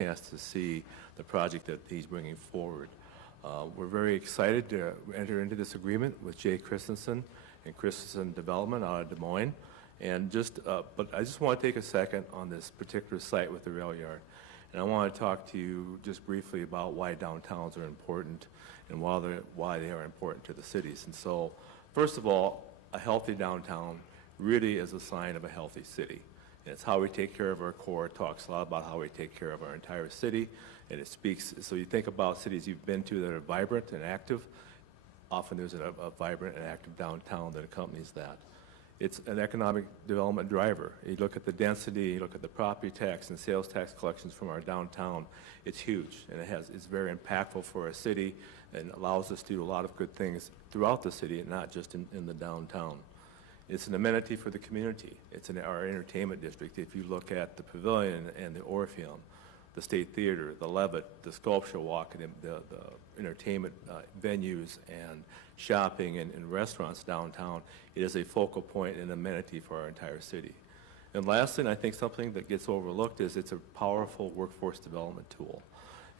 chance to see the project that he's bringing forward. We're very excited to enter into this agreement with Jay Christensen and Christensen Development out of Des Moines. And but I just want to take a second on this particular site with the rail yard. And I want to talk to you just briefly about why downtowns are important and why they are important to the cities. And so, first of all, a healthy downtown really is a sign of a healthy city. And it's how we take care of our core. It talks a lot about how we take care of our entire city. And it speaks, so you think about cities you've been to that are vibrant and active. Often there's a vibrant and active downtown that accompanies that. It's an economic development driver. You look at the density, you look at the property tax and sales tax collections from our downtown, it's huge. And it's very impactful for our city and allows us to do a lot of good things throughout the city and not just in the downtown. It's an amenity for the community. It's our entertainment district. If you look at the Pavilion and the Orpheum, the State Theater, the Levitt, the Sculpture Walk, and the entertainment venues and shopping and restaurants downtown, it is a focal point and amenity for our entire city. And lastly, and I think something that gets overlooked is it's a powerful workforce development tool.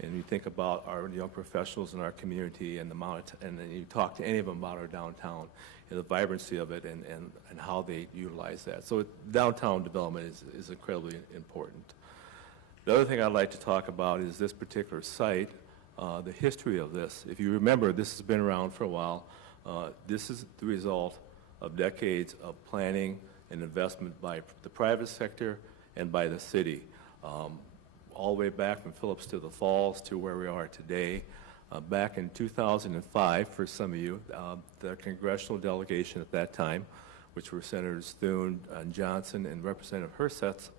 And you think about our young professionals in our community and and then you talk to any of them about our downtown and the vibrancy of it and how they utilize that. So downtown development is incredibly important. The other thing I'd like to talk about is this particular site, the history of this. If you remember, this has been around for a while. This is the result of decades of planning and investment by the private sector and by the city. All the way back from Phillips to the Falls to where we are today. Back in 2005, for some of you, the congressional delegation at that time, which were Senators Thune and Johnson and Representative Herseth,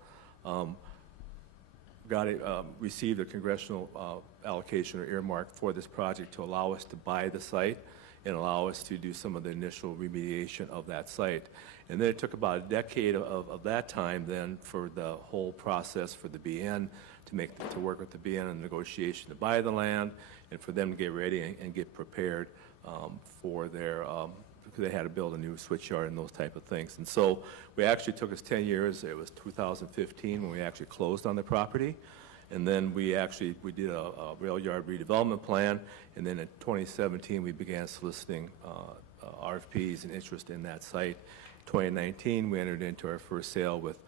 received a congressional allocation or earmark for this project to allow us to buy the site and allow us to do some of the initial remediation of that site. And then it took about a decade of that time then for the whole process for the BN to work with the BN in negotiation to buy the land and for them to get ready and get prepared for their, because they had to build a new switch yard and those type of things. And so we actually took us 10 years. It was 2015 when we actually closed on the property. And then we did a rail yard redevelopment plan. And then in 2017, we began soliciting RFPs and interest in that site. 2019, we entered into our first sale with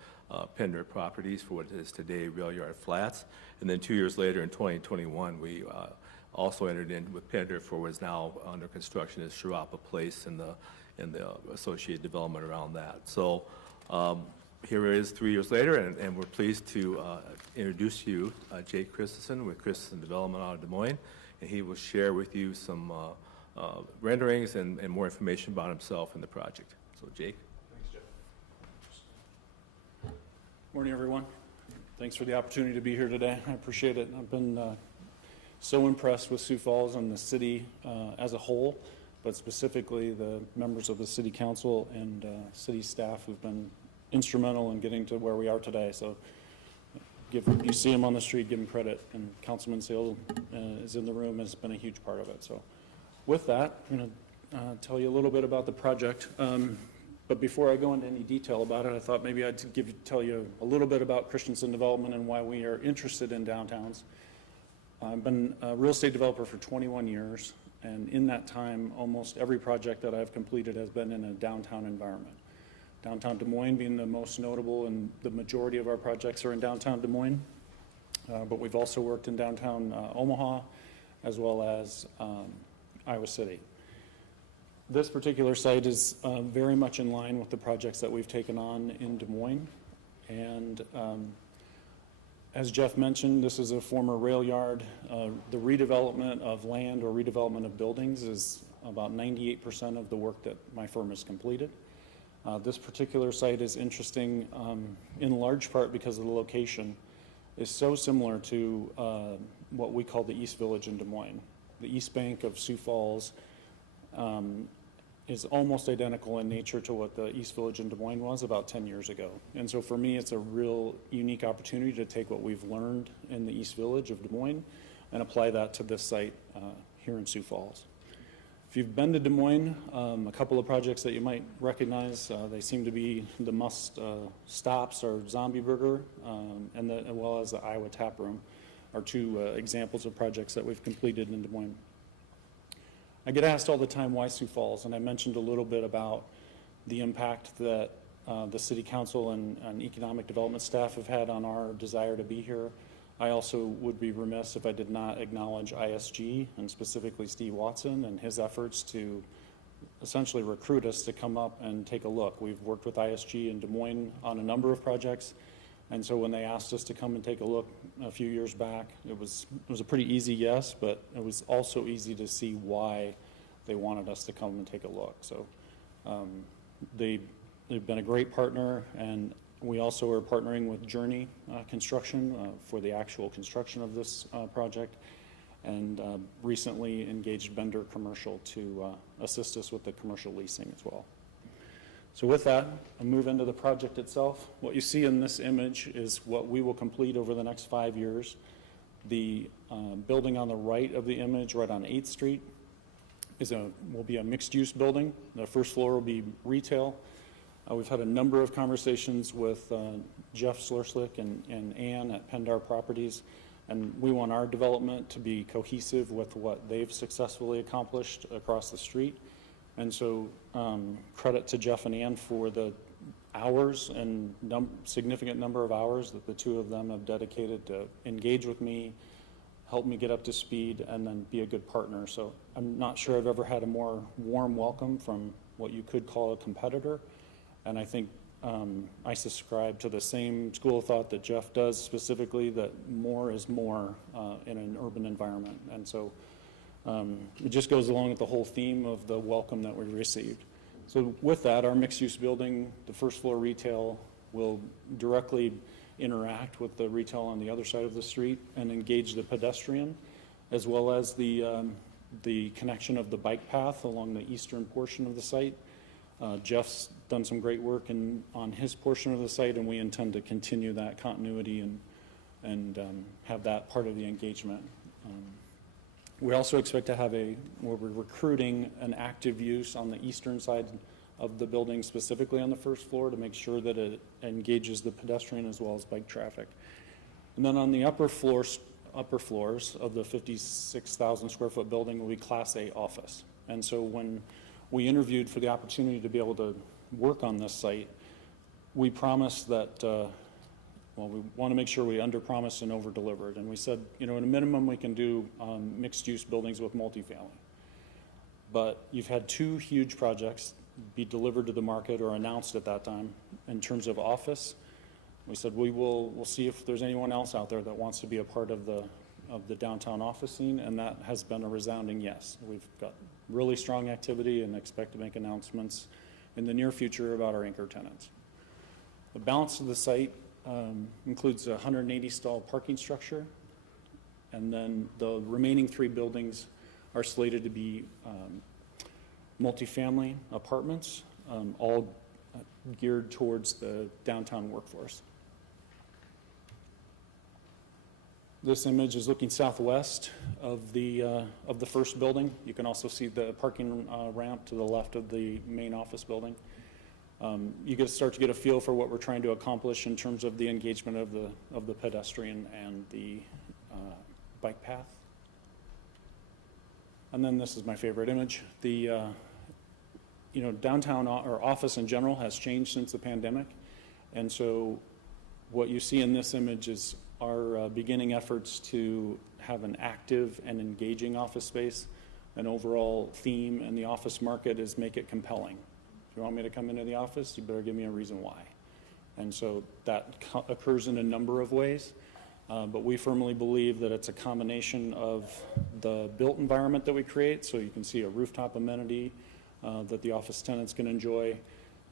Pender Properties for what is today Rail Yard Flats. And then 2 years later, in 2021, we also entered in with Pender for what is now under construction as Sharapa Place and the associated development around that. So here it is 3 years later, and we're pleased to introduce you Jay Christensen with Christensen Development out of Des Moines, and he will share with you some renderings and more information about himself and the project. So Jake. Thanks, Jeff. Morning, everyone. Thanks for the opportunity to be here today. I appreciate it. I've been so impressed with Sioux Falls and the city as a whole, but specifically the members of the city council and city staff who've been instrumental in getting to where we are today. So you see him on the street, give him credit, and Councilman Sales is in the room, has been a huge part of it. So with that, I'm going to tell you a little bit about the project. But before I go into any detail about it, I thought maybe I'd tell you a little bit about Christensen Development and why we are interested in downtowns. I've been a real estate developer for 21 years, and in that time, almost every project that I've completed has been in a downtown environment. Downtown Des Moines being the most notable, and the majority of our projects are in downtown Des Moines. But we've also worked in downtown Omaha, as well as Iowa City. This particular site is very much in line with the projects that we've taken on in Des Moines. And as Jeff mentioned, this is a former rail yard. The redevelopment of land or redevelopment of buildings is about 98% of the work that my firm has completed. This particular site is interesting in large part because of the location is so similar to what we call the East Village in Des Moines. The East Bank of Sioux Falls is almost identical in nature to what the East Village in Des Moines was about 10 years ago. And so for me, it's a real unique opportunity to take what we've learned in the East Village of Des Moines and apply that to this site here in Sioux Falls. If you've been to Des Moines, a couple of projects that you might recognize, they seem to be the must stops are Zombie Burger as well as the Iowa Tap Room. are two examples of projects that we've completed in Des Moines. I get asked all the time, why Sioux Falls? And I mentioned a little bit about the impact that the City Council and Economic Development staff have had on our desire to be here. I also would be remiss if I did not acknowledge ISG, and specifically Steve Watson and his efforts to essentially recruit us to come up and take a look. We've worked with ISG in Des Moines on a number of projects, and so when they asked us to come and take a look a few years back, it was a pretty easy yes, but it was also easy to see why they wanted us to come and take a look. So they've been a great partner, and we also are partnering with Journey Construction for the actual construction of this project, and recently engaged Bender Commercial to assist us with the commercial leasing as well. So with that, I'll move into the project itself. What you see in this image is what we will complete over the next 5 years. The building on the right of the image, right on 8th Street, will be a mixed-use building. The first floor will be retail. We've had a number of conversations with Jeff Slurslick and Ann at Pendar Properties, and we want our development to be cohesive with what they've successfully accomplished across the street. And so credit to Jeff and Ann for the hours and significant number of hours that the two of them have dedicated to engage with me, help me get up to speed, and then be a good partner. So I'm not sure I've ever had a more warm welcome from what you could call a competitor. And I think I subscribe to the same school of thought that Jeff does, specifically that more is more in an urban environment. And so it just goes along with the whole theme of the welcome that we received. So with that, our mixed-use building, the first floor retail, will directly interact with the retail on the other side of the street and engage the pedestrian, as well as the connection of the bike path along the eastern portion of the site. Jeff's done some great work on his portion of the site, and we intend to continue that continuity and have that part of the engagement. We also expect to have where we're recruiting an active use on the eastern side of the building, specifically on the first floor, to make sure that it engages the pedestrian as well as bike traffic. And then on the upper floors of the 56,000 square foot building will be Class A office. And so when we interviewed for the opportunity to be able to work on this site, we promised that, we want to make sure we under-promised and over-delivered. And we said, at a minimum, we can do mixed-use buildings with multifamily. But you've had two huge projects be delivered to the market or announced at that time in terms of office. We said we'll see if there's anyone else out there that wants to be a part of the downtown office scene, and that has been a resounding yes. We've got really strong activity and expect to make announcements in the near future about our anchor tenants. The balance of the site includes a 180-stall parking structure, and then the remaining 3 buildings are slated to be multifamily apartments, all geared towards the downtown workforce. This image is looking southwest of the first building. You can also see the parking ramp to the left of the main office building. You start to get a feel for what we're trying to accomplish in terms of the engagement of the pedestrian and the bike path. And then this is my favorite image. The downtown or office in general has changed since the pandemic, and so what you see in this image is our beginning efforts to have an active and engaging office space. An overall theme in the office market is make it compelling. If you want me to come into the office, you better give me a reason why. And so that occurs in a number of ways, but we firmly believe that it's a combination of the built environment that we create, so you can see a rooftop amenity that the office tenants can enjoy,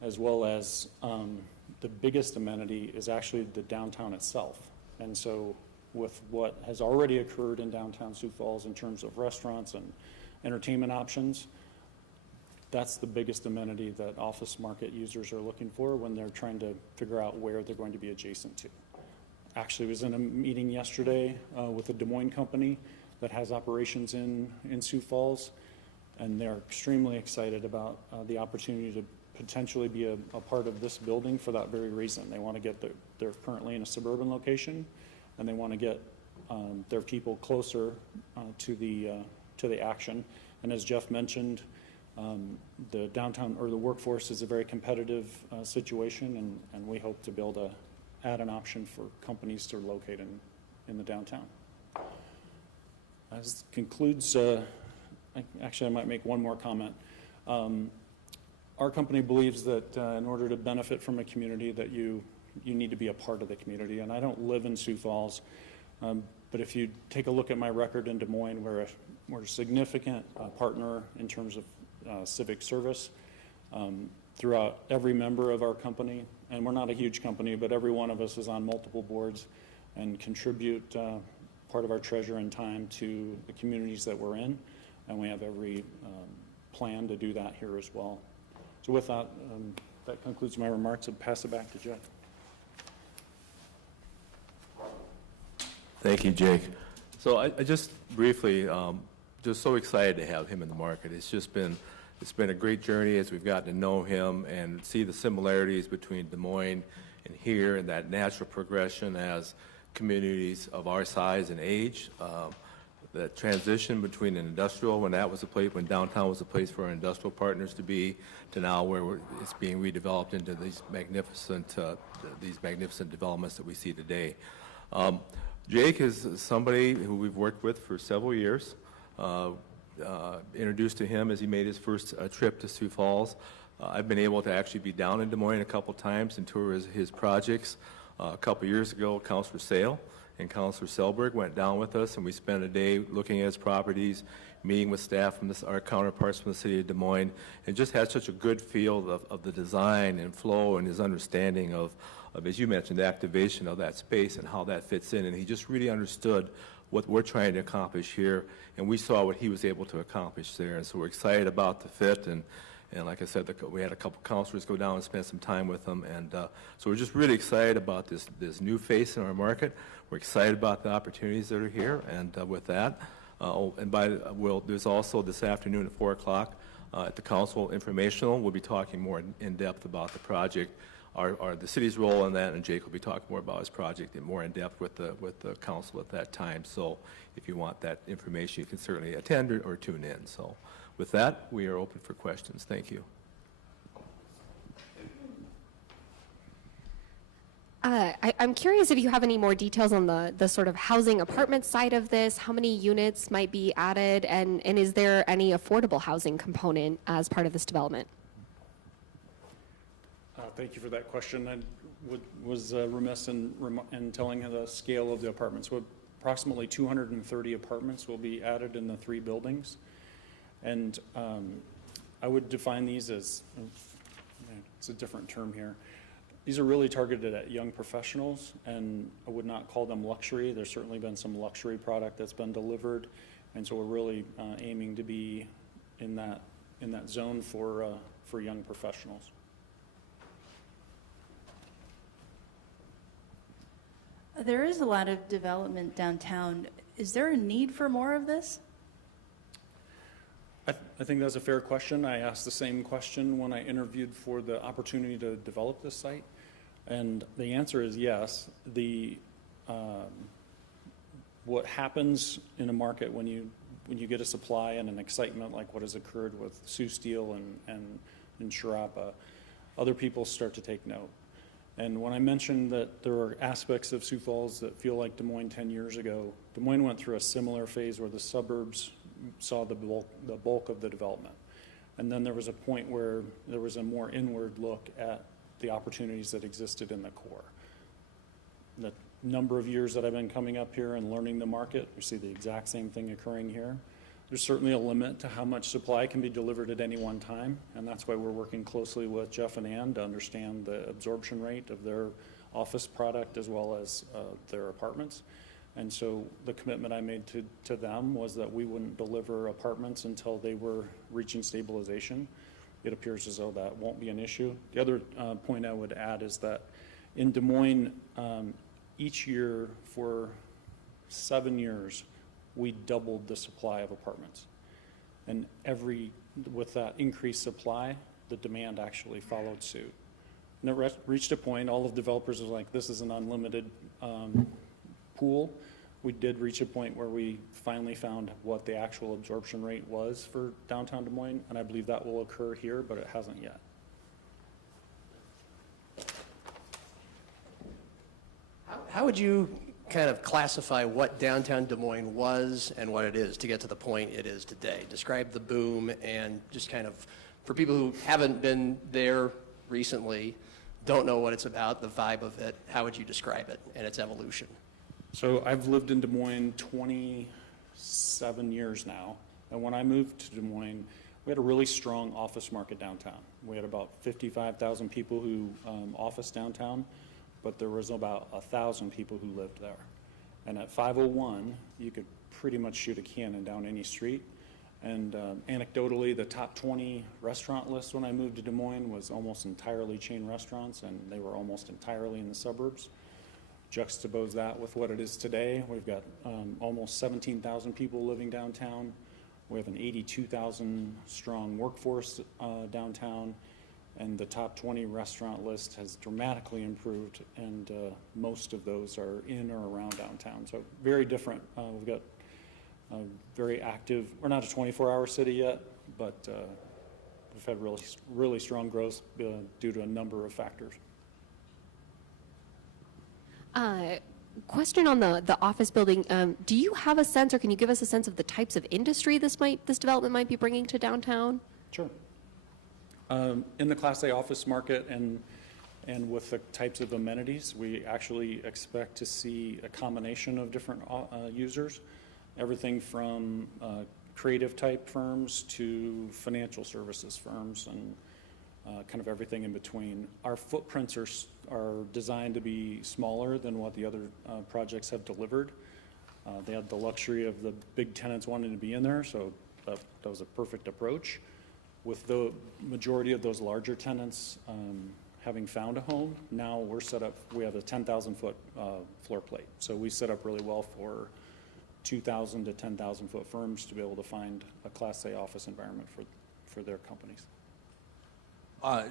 as well as the biggest amenity is actually the downtown itself. And so with what has already occurred in downtown Sioux Falls in terms of restaurants and entertainment options, that's the biggest amenity that office market users are looking for when they're trying to figure out where they're going to be adjacent to. Actually, I was in a meeting yesterday with a Des Moines company that has operations in Sioux Falls, and they're extremely excited about the opportunity to potentially be a part of this building for that very reason. They want to get they're currently in a suburban location, and they want to get their people closer to the action. And as Jeff mentioned, the downtown or the workforce is a very competitive situation, and we hope to be able to add an option for companies to locate in the downtown. This concludes, actually I might make one more comment. Our company believes that in order to benefit from a community that you need to be a part of the community. And I don't live in Sioux Falls, but if you take a look at my record in Des Moines, we're a significant partner in terms of civic service throughout every member of our company. And we're not a huge company, but every one of us is on multiple boards and contribute part of our treasure and time to the communities that we're in. And we have every plan to do that here as well. So with that, that concludes my remarks. I'll pass it back to Jeff. Thank you, Jake. So I just briefly, just so excited to have him in the market. It's been a great journey as we've gotten to know him and see the similarities between Des Moines and here, and that natural progression as communities of our size and age. The transition between an industrial, when downtown was a place for our industrial partners to be, to now where it's being redeveloped into these magnificent developments that we see today. Jake is somebody who we've worked with for several years. Introduced to him as he made his first trip to Sioux Falls. I've been able to actually be down in Des Moines a couple times and tour his projects. A couple years ago, Councilor Sale and Councilor Selberg went down with us, and we spent a day looking at his properties, meeting with staff from our counterparts from the city of Des Moines, and just had such a good feel of the design and flow and his understanding of, as you mentioned, the activation of that space and how that fits in. And he just really understood what we're trying to accomplish here, and we saw what he was able to accomplish there. And so we're excited about the fit, and like I said, we had a couple councilors go down and spend some time with them, and so we're just really excited about this new face in our market. We're excited about the opportunities that are here, and with that, there's also this afternoon at 4 o'clock at the council informational, we'll be talking more in depth about the project, the city's role in that, and Jake will be talking more about his project and more in depth with the council at that time. So if you want that information, you can certainly attend or tune in. So with that, we are open for questions. Thank you. I'm curious if you have any more details on the sort of housing apartment side of this, how many units might be added, and is there any affordable housing component as part of this development? Thank you for that question. I was remiss in telling the scale of the apartments. So approximately 230 apartments will be added in the 3 buildings. And I would define these as, it's a different term here. These are really targeted at young professionals, and I would not call them luxury. There's certainly been some luxury product that's been delivered, and so we're really aiming to be in that zone for young professionals. There is a lot of development downtown. Is there a need for more of this? I think that's a fair question. I asked the same question when I interviewed for the opportunity to develop this site, and the answer is yes. What happens in a market when you get a supply and an excitement like what has occurred with Sioux Steel and Sharapa, other people start to take note. And when I mentioned that there are aspects of Sioux Falls that feel like Des Moines 10 years ago, Des Moines went through a similar phase where the suburbs saw the bulk of the development. And then there was a point where there was a more inward look at the opportunities that existed in the core. The number of years that I've been coming up here and learning the market, we see the exact same thing occurring here. There's certainly a limit to how much supply can be delivered at any one time, and that's why we're working closely with Jeff and Ann to understand the absorption rate of their office product as well as their apartments. And so the commitment I made to them was that we wouldn't deliver apartments until they were reaching stabilization. It appears as though that won't be an issue. The other point I would add is that in Des Moines, each year for 7 years, we doubled the supply of apartments. And with that increased supply, the demand actually followed suit. And it reached a point, all of the developers were like, this is an unlimited pool. We did reach a point where we finally found what the actual absorption rate was for downtown Des Moines, and I believe that will occur here, but it hasn't yet. How would you kind of classify what downtown Des Moines was and what it is to get to the point it is today? Describe the boom and just kind of, for people who haven't been there recently, don't know what it's about, the vibe of it, how would you describe it and its evolution? So I've lived in Des Moines 27 years now, and when I moved to Des Moines, we had a really strong office market downtown. We had about 55,000 people who office downtown, but there was about 1,000 people who lived there. And at 501, you could pretty much shoot a cannon down any street. And anecdotally, the top 20 restaurant list when I moved to Des Moines was almost entirely chain restaurants, and they were almost entirely in the suburbs. Juxtapose that with what it is today. We've got almost 17,000 people living downtown. We have an 82,000 strong workforce downtown, and the top 20 restaurant list has dramatically improved, and most of those are in or around downtown. So very different. We've got very active. We're not a 24-hour city yet, but we've had really strong growth due to a number of factors. Question on the office building. Do you have a sense, or can you give us a sense of the types of industry this development might be bringing to downtown? Sure. In the Class A office market and with the types of amenities, we actually expect to see a combination of different users, everything from creative type firms to financial services firms and kind of everything in between. Our footprints are designed to be smaller than what the other projects have delivered. They had the luxury of the big tenants wanting to be in there, so that was a perfect approach. With the majority of those larger tenants having found a home, now we're set up, we have a 10,000 foot floor plate. So we set up really well for 2,000 to 10,000 foot firms to be able to find a Class A office environment for their companies.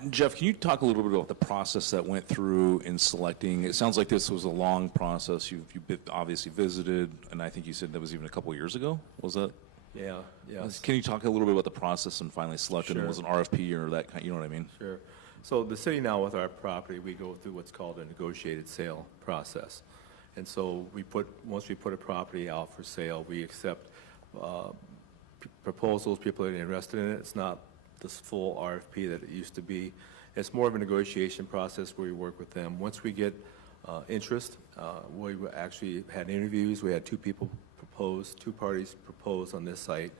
Jeff, can you talk a little bit about the process that went through in selecting? It sounds like this was a long process. You've obviously visited, and I think you said that was even a couple of years ago. Was that? Yeah, yes. Can you talk a little bit about the process and finally selecting? Sure. Was it an RFP or that kind? You know what I mean? Sure. So the city now with our property, we go through what's called a negotiated sale process. And so once we put a property out for sale, we accept proposals, people that are interested in it. It's not this full RFP that it used to be. It's more of a negotiation process where we work with them. Once we get interest, we actually had interviews. We had two parties propose on this site.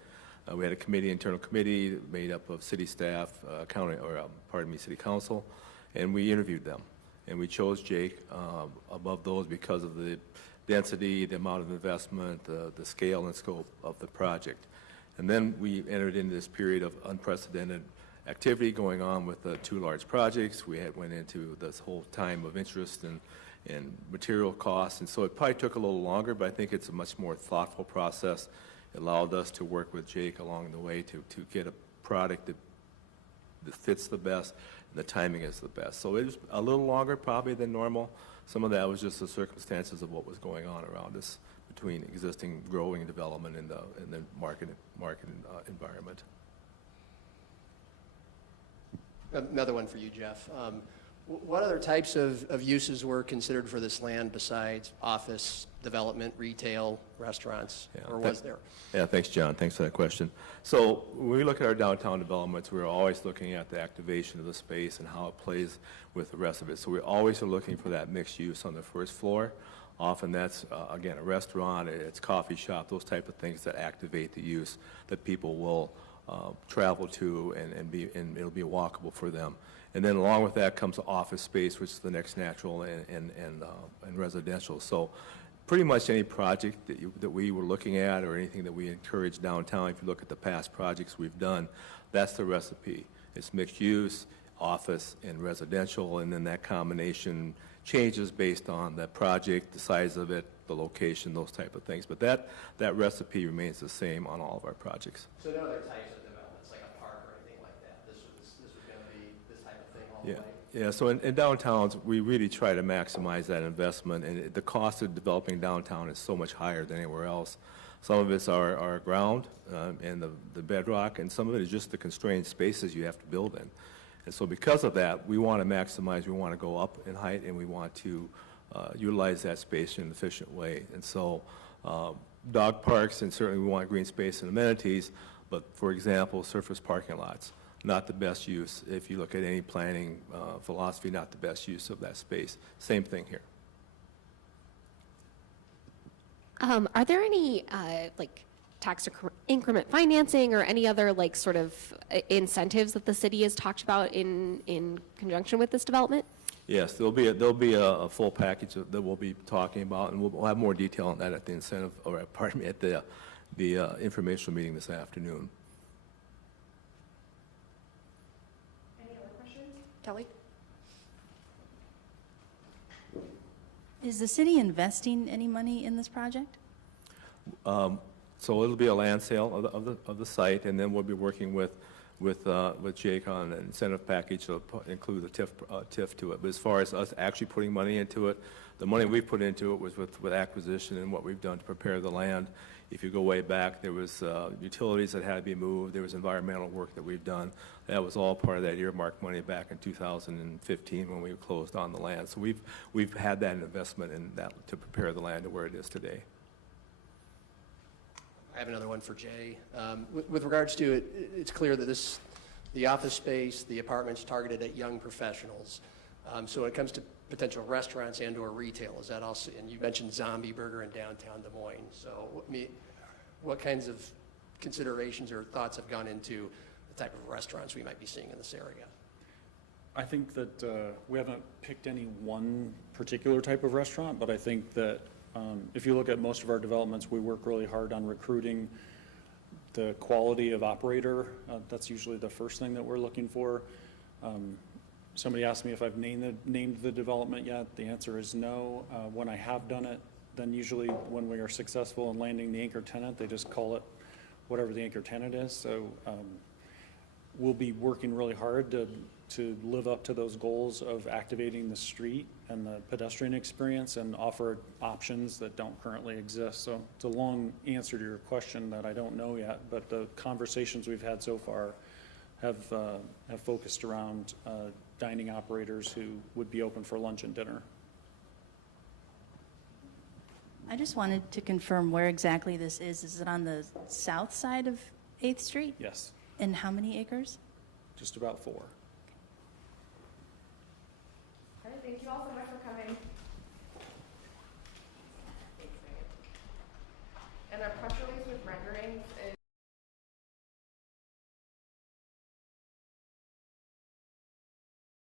We had a internal committee made up of city staff, city council, and we interviewed them. And we chose Jake above those because of the density, the amount of investment, the scale and scope of the project. And then we entered into this period of unprecedented activity going on with the two large projects. We went into this whole time of interest and material costs, and so it probably took a little longer, but I think it's a much more thoughtful process. It allowed us to work with Jake along the way to get a product that fits the best, and the timing is the best. So it was a little longer probably than normal. Some of that was just the circumstances of what was going on around us between existing growing development and the market environment. Another one for you, Jeff. What other types of uses were considered for this land besides office, development, retail, restaurants, or was there? Yeah, thanks, John. Thanks for that question. So when we look at our downtown developments, we're always looking at the activation of the space and how it plays with the rest of it. So we always are looking for that mixed use on the first floor. Often that's, again, a restaurant, it's coffee shop, those type of things that activate the use that people will travel to and it'll be walkable for them. And then along with that comes office space, which is the next natural, and residential. So pretty much any project that we were looking at or anything that we encourage downtown, if you look at the past projects we've done, that's the recipe. It's mixed use, office, and residential, and then that combination changes based on the project, the size of it, the location, those type of things. But that recipe remains the same on all of our projects. So no other types of developments, like a park or anything like that? This was going to be this type of thing all the way? Yeah, so in downtowns, we really try to maximize that investment, and the cost of developing downtown is so much higher than anywhere else. Some of it's our ground and the bedrock, and some of it is just the constrained spaces you have to build in. And so because of that, we want to maximize, we want to go up in height, and we want to utilize that space in an efficient way. And so dog parks, and certainly we want green space and amenities, but for example, surface parking lots, not the best use. If you look at any planning philosophy, not the best use of that space. Same thing here. Are there any like tax increment financing or any other like sort of incentives that the city has talked about in conjunction with this development? Yes, there'll be a full package that we'll be talking about, and we'll have more detail on that at the incentive, or pardon me, at the informational meeting this afternoon. Any other questions? Kelly? Is the city investing any money in this project? So it'll be a land sale of the site, and then we'll be working with Jake on an incentive package to include the TIF to it. But as far as us actually putting money into it, the money we put into it was with acquisition and what we've done to prepare the land. If you go way back, there was utilities that had to be moved. There was environmental work that we've done. That was all part of that earmark money back in 2015 when we closed on the land. So we've had that investment in that to prepare the land to where it is today. I have another one for Jay. With regards to it, it's clear that the office space, the apartments targeted at young professionals. So when it comes to potential restaurants and/or retail, is that also? And you mentioned Zombie Burger in downtown Des Moines. So what kinds of considerations or thoughts have gone into the type of restaurants we might be seeing in this area? I think that we haven't picked any one particular type of restaurant, but I think that if you look at most of our developments, we work really hard on recruiting the quality of operator. That's usually the first thing that we're looking for. Somebody asked me if I've named the development yet. The answer is no. When I have done it, then usually when we are successful in landing the anchor tenant, they just call it whatever the anchor tenant is. So we'll be working really hard to live up to those goals of activating the street and the pedestrian experience and offer options that don't currently exist. So it's a long answer to your question that I don't know yet, but the conversations we've had so far have focused around dining operators who would be open for lunch and dinner. I just wanted to confirm where exactly this is. Is it on the south side of 8th Street? Yes, And how many acres? just about 4. Thank you all so much for coming. And our press release with renderings